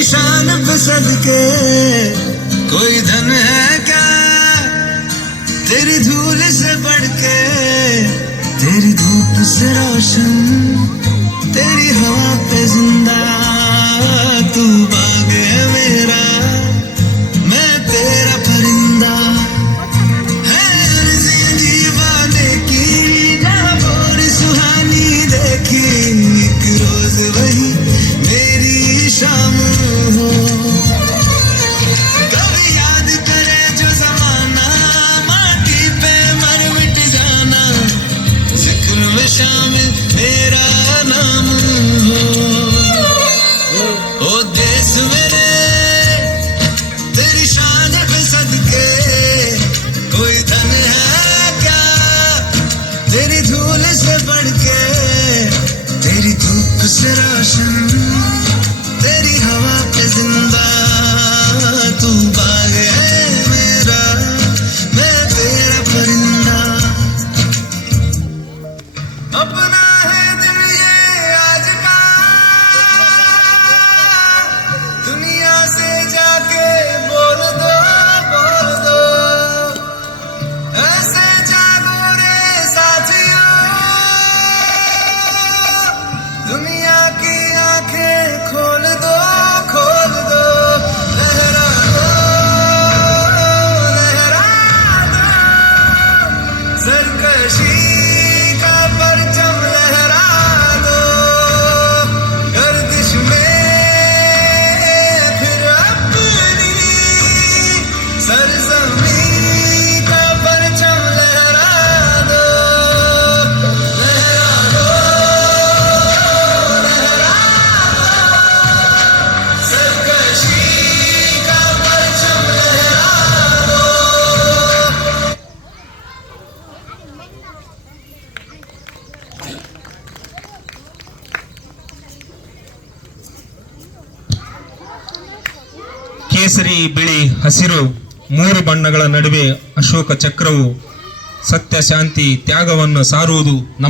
तेरी शान पे सदके कोई धन है क्या, तेरी धूल से बढ़ के, तेरी धूप से रोशन, तेरी हवा पे जिंदा, तू बाग है मेरा, मैं तेरा परिंदा। है अर्ज़ी दीवाने की, जहाँ भोर सुहानी देखी, एक रोज वही मेरी शाम हो। कभी याद करे जो जमाना, माटी पे मर मिट जाना, जिक्र में शामिल मेरा नाम हो। ओ देश मेरे तेरी शान पे सदके कोई धन है क्या, तेरी धूल से बढ़ के, तेरी धूप से रोशन, तेरी हवा पे जिंदा, तू बाग है मेरा, मैं तेरा परिंदा। अपना है दिल ये आज का, दुनिया से जाके बोल दो, बोल दो, ऐसे जागो रे साथियों, दुनिया की आंखें खोल दो, खोल दो, लहरा दो, लहरा दो, सरकशी का परचम लहरा दो, गर्दिश में फिर अपनी सरजमीं का परचम लहरा दो, लहरा दो, लहरा दो, सरकशी का परचम लहरा दो। ಕೇಸರಿ, ಬಿಳಿ, ಹಸಿರು ಮೂರು ಬಣ್ಣಗಳ ನಡುವೆ ಅಶೋಕ ಚಕ್ರವು ಸತ್ಯ, ಶಾಂತಿ, ತ್ಯಾಗವನ್ನು ಸಾರುವುದು ನಮ್ಮ